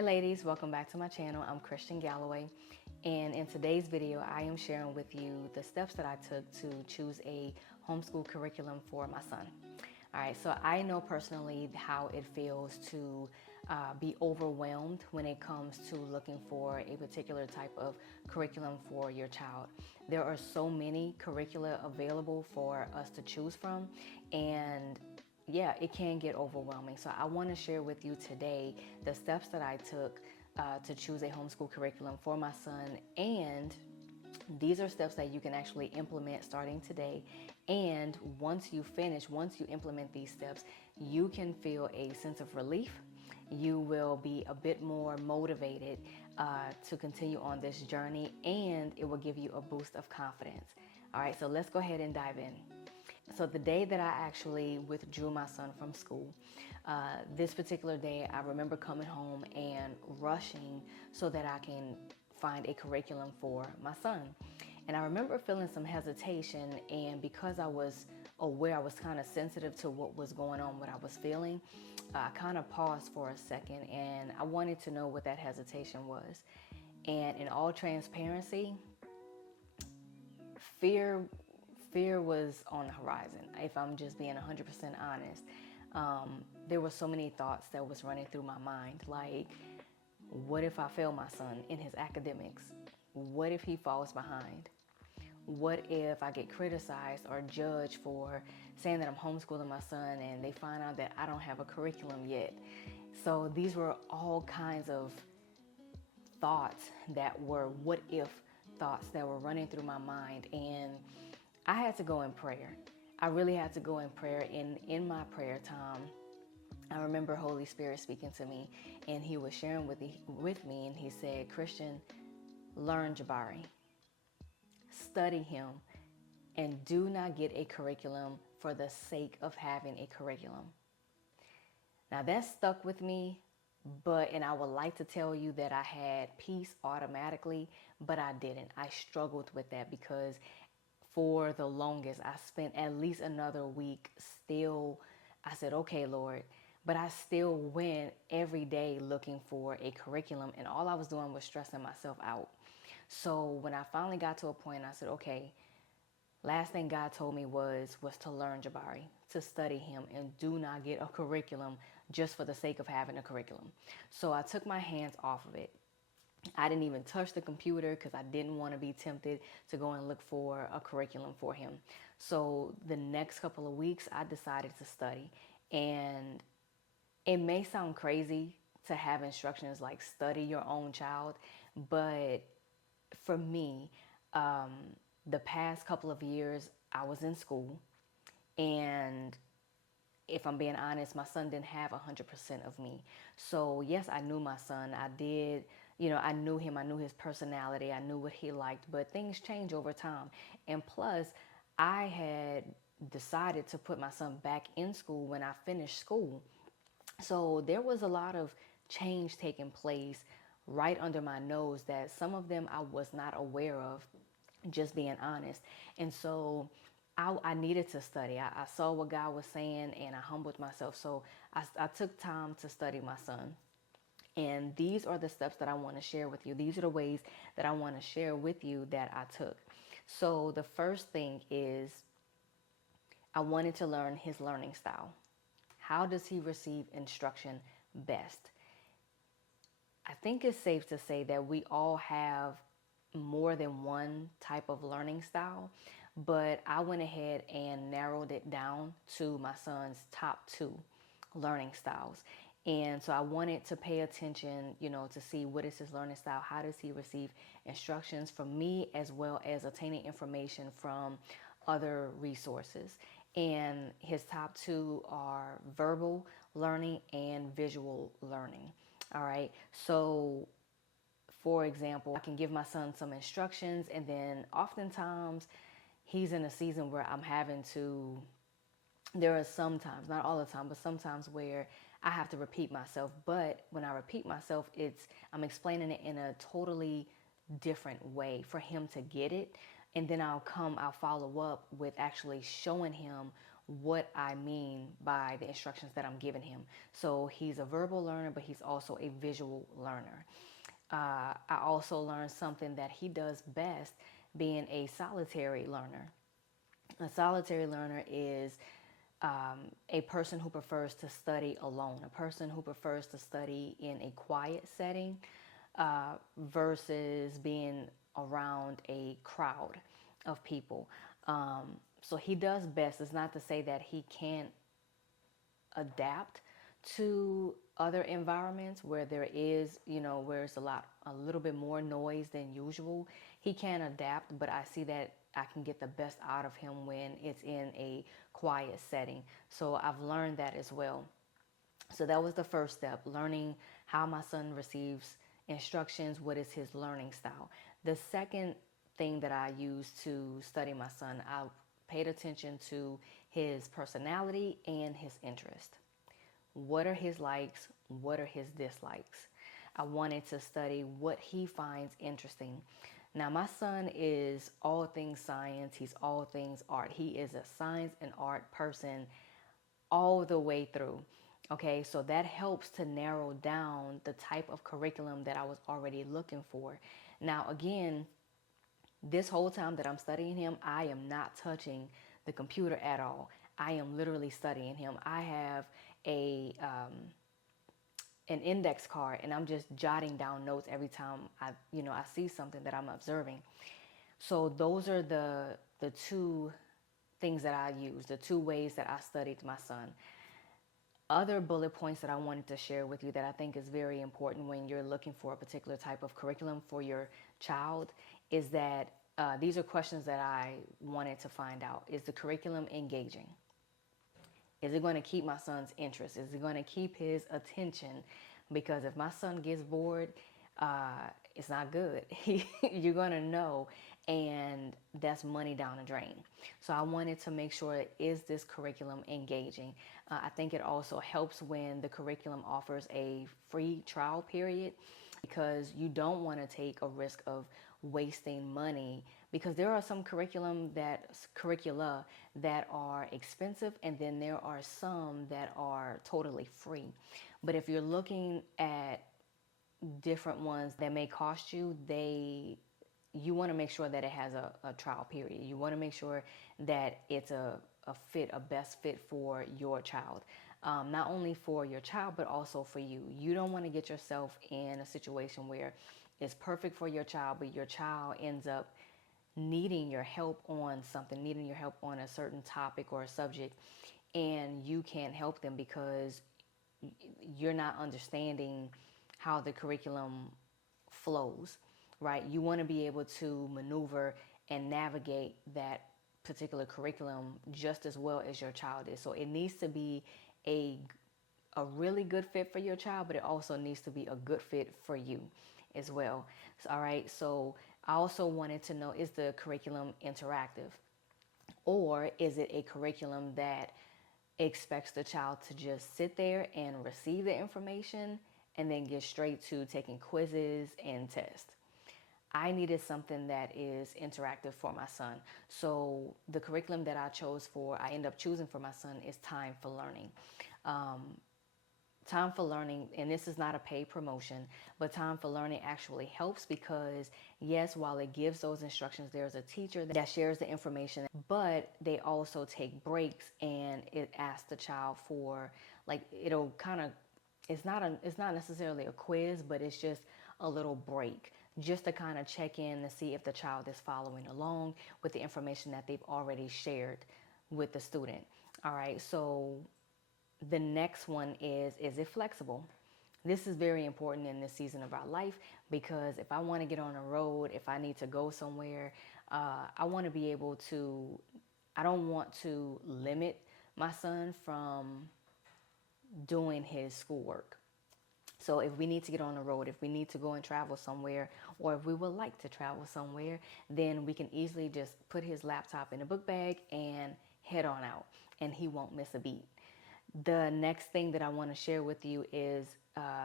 Hey ladies, welcome back to my channel. I'm Christian Galloway, and in today's video I am sharing with you the steps that I took to choose a homeschool curriculum for my son. Alright, so I know personally how it feels to be overwhelmed when it comes to looking for a particular type of curriculum for your child. There are so many curricula available for us to choose from, and yeah, it can get overwhelming. So I want to share with you today the steps that I took to choose a homeschool curriculum for my son, and these are steps that you can actually implement starting today. And once you implement these steps, you can feel a sense of relief. You will be a bit more motivated to continue on this journey, and it will give you a boost of confidence. All right, so let's go ahead and dive in. So the day that I actually withdrew my son from school, this particular day, I remember coming home and rushing so that I can find a curriculum for my son. And I remember feeling some hesitation, and because I was aware, I was kind of sensitive to what was going on, what I was feeling, I kind of paused for a second and I wanted to know what that hesitation was. And in all transparency, fear was on the horizon. If I'm just being 100% honest, there were so many thoughts that was running through my mind, like, what if I fail my son in his academics? What if he falls behind? What if I get criticized or judged for saying that I'm homeschooling my son and they find out that I don't have a curriculum yet? So these were all kinds of thoughts that were what if thoughts that were running through my mind, and I had to go in prayer. I really had to go in prayer. In my prayer time, I remember Holy Spirit speaking to me, and he was sharing with me, and he said, Christian, learn Jabari, study him, and do not get a curriculum for the sake of having a curriculum. Now that stuck with me, and I would like to tell you that I had peace automatically, but I didn't. I struggled with that because for the longest, I spent at least another week still. I said, okay, Lord, but I still went every day looking for a curriculum, and all I was doing was stressing myself out. So when I finally got to a point, I said, okay, last thing God told me was to learn Jabari, to study him, and do not get a curriculum just for the sake of having a curriculum. So I took my hands off of it. I didn't even touch the computer because I didn't want to be tempted to go and look for a curriculum for him. So the next couple of weeks, I decided to study. And it may sound crazy to have instructions like study your own child, but for me, the past couple of years, I was in school, and if I'm being honest, my son didn't have 100% of me. So yes, I knew my son. I did, I knew him. I knew his personality. I knew what he liked, but things change over time. And plus, I had decided to put my son back in school when I finished school. So there was a lot of change taking place right under my nose that some of them I was not aware of, just being honest. And so I needed to study. I saw what God was saying, and I humbled myself. So I took time to study my son. And these are the steps that I want to share with you. These are the ways that I want to share with you that I took. So the first thing is I wanted to learn his learning style. How does he receive instruction best? I think it's safe to say that we all have more than one type of learning style, but I went ahead and narrowed it down to my son's top 2 learning styles. And so I wanted to pay attention, to see what is his learning style, how does he receive instructions from me, as well as obtaining information from other resources. And his top 2 are verbal learning and visual learning. All right, so for example, I can give my son some instructions, and then oftentimes he's in a season where I'm having to, there are sometimes, not all the time, but sometimes where I have to repeat myself. But when I repeat myself, I'm explaining it in a totally different way for him to get it. And then I'll follow up with actually showing him what I mean by the instructions that I'm giving him. So he's a verbal learner, but he's also a visual learner. I also learned something that he does best, being a solitary learner. A solitary learner is a person who prefers to study alone, a person who prefers to study in a quiet setting versus being around a crowd of people. So he does best. It's not to say that he can't adapt to other environments where there is, where it's a little bit more noise than usual. He can adapt, but I see that I can get the best out of him when it's in a quiet setting. So I've learned that as well. So that was the first step, learning how my son receives instructions, what is his learning style. The second thing that I used to study my son, I paid attention to his personality and his interest. What are his likes? What are his dislikes? I wanted to study what he finds interesting. Now, my son is all things science. He's all things art. He is a science and art person all the way through. Okay, so that helps to narrow down the type of curriculum that I was already looking for. Now, again, this whole time that I'm studying him, I am not touching the computer at all. I am literally studying him. I have an index card, and I'm just jotting down notes every time I see something that I'm observing. So those are the two things that I use, the two ways that I studied my son. Other bullet points that I wanted to share with you that I think is very important when you're looking for a particular type of curriculum for your child is that these are questions that I wanted to find out. Is the curriculum engaging? Is it going to keep my son's interest? Is it going to keep his attention? Because if my son gets bored, it's not good. You're going to know, and that's money down the drain. So I wanted to make sure, is this curriculum engaging? I think it also helps when the curriculum offers a free trial period, because you don't want to take a risk of wasting money, because there are some curricula that are expensive, and then there are some that are totally free. But if you're looking at different ones that may cost you, you want to make sure that it has a trial period. You want to make sure that it's a best fit for your child. Not only for your child, but also for you. You don't want to get yourself in a situation where it's perfect for your child, but your child ends up needing your help on something, needing your help on a certain topic or a subject, and you can't help them because you're not understanding how the curriculum flows, right? You want to be able to maneuver and navigate that particular curriculum just as well as your child is. So it needs to be a really good fit for your child, but it also needs to be a good fit for you as well. All right. So I also wanted to know, is the curriculum interactive, or is it a curriculum that expects the child to just sit there and receive the information and then get straight to taking quizzes and tests? I needed something that is interactive for my son. So the curriculum that I end up choosing for my son is Time for Learning. Time for Learning, and this is not a paid promotion, but Time for Learning actually helps because, yes, while it gives those instructions, there's a teacher that shares the information, but they also take breaks, and it asks the child for, it's not necessarily a quiz, but it's just a little break, just to kind of check in to see if the child is following along with the information that they've already shared with the student. All right, so the next one is it flexible? This is very important in this season of our life, because if I want to get on a road, if I need to go somewhere, I want to be able to, I don't want to limit my son from doing his schoolwork. So if we need to get on the road, if we need to go and travel somewhere, or if we would like to travel somewhere, then we can easily just put his laptop in a book bag and head on out, and he won't miss a beat. The next thing that I want to share with you is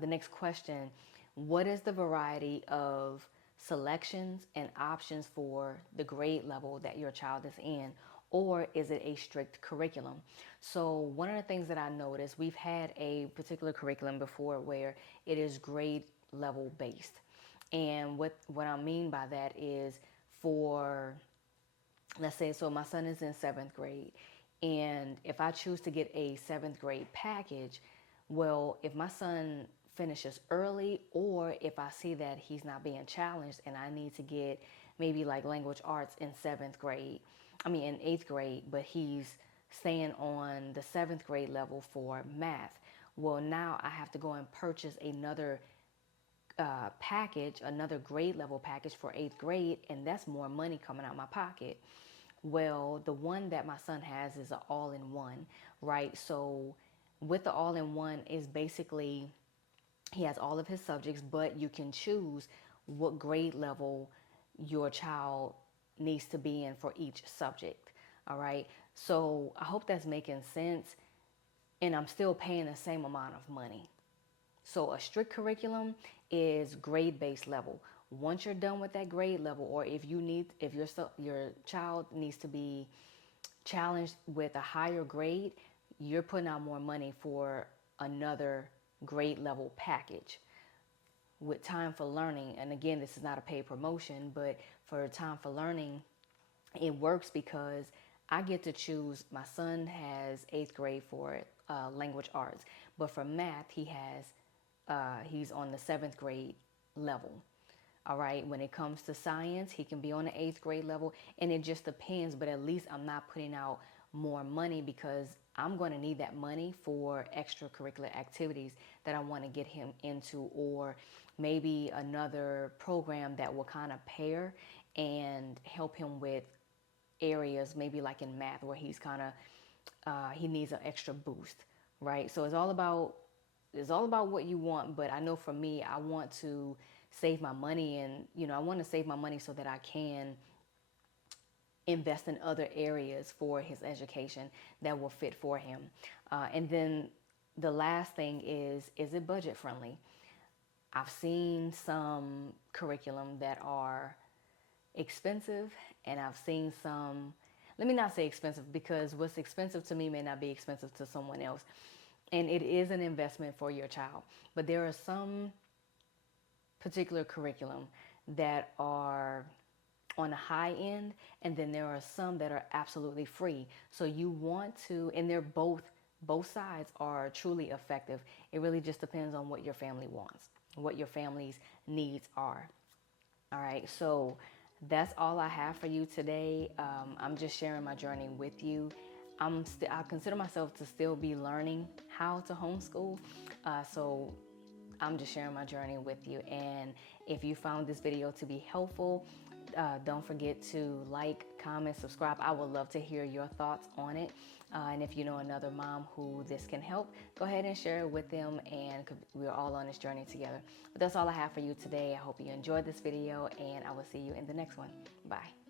the next question. What is the variety of selections and options for the grade level that your child is in? or is it a strict curriculum? So one of the things that I noticed, we've had a particular curriculum before where it is grade level based. And what I mean by that is, for, let's say, so my son is in seventh grade, and if I choose to get a seventh grade package, well, if my son finishes early, or if I see that he's not being challenged and I need to get maybe like language arts in in eighth grade, but he's staying on the seventh grade level for math. Well, now I have to go and purchase another package, another grade level package for eighth grade, and that's more money coming out my pocket. Well, the one that my son has is an all-in-one, right? So with the all-in-one is basically, he has all of his subjects, but you can choose what grade level your child needs to be in for each subject. All right. So I hope that's making sense. And I'm still paying the same amount of money. So a strict curriculum is grade-based level. Once you're done with that grade level, or if your child needs to be challenged with a higher grade, you're putting out more money for another grade level package. With time for learning, and again, this is not a paid promotion, but for time for learning, it works because I get to choose. My son has eighth grade for language arts, but for math, he's on the seventh grade level. All right. When it comes to science, he can be on the eighth grade level, and it just depends. But at least I'm not putting out more money, because I'm going to need that money for extracurricular activities that I want to get him into, or maybe another program that will kind of pair and help him with areas, maybe like in math, where he's kind of he needs an extra boost, right? So it's all about what you want. But I know for me, I want to save my money, and I want to save my money so that I can invest in other areas for his education that will fit for him. And then the last thing is it budget friendly? I've seen some curriculum that are expensive, and I've seen some, let me not say expensive, because what's expensive to me may not be expensive to someone else. And it is an investment for your child. But there are some particular curriculum that are on the high end, and then there are some that are absolutely free. So you want to, and they're both sides are truly effective. It really just depends on what your family wants, what your family's needs are. All right, so that's all I have for you today. I'm just sharing my journey with you. I consider myself to still be learning how to homeschool. So I'm just sharing my journey with you. And if you found this video to be helpful, don't forget to like, comment, subscribe. I would love to hear your thoughts on it. And if you know another mom who this can help, go ahead and share it with them, and we're all on this journey together. But that's all I have for you today. I hope you enjoyed this video, and I will see you in the next one. Bye.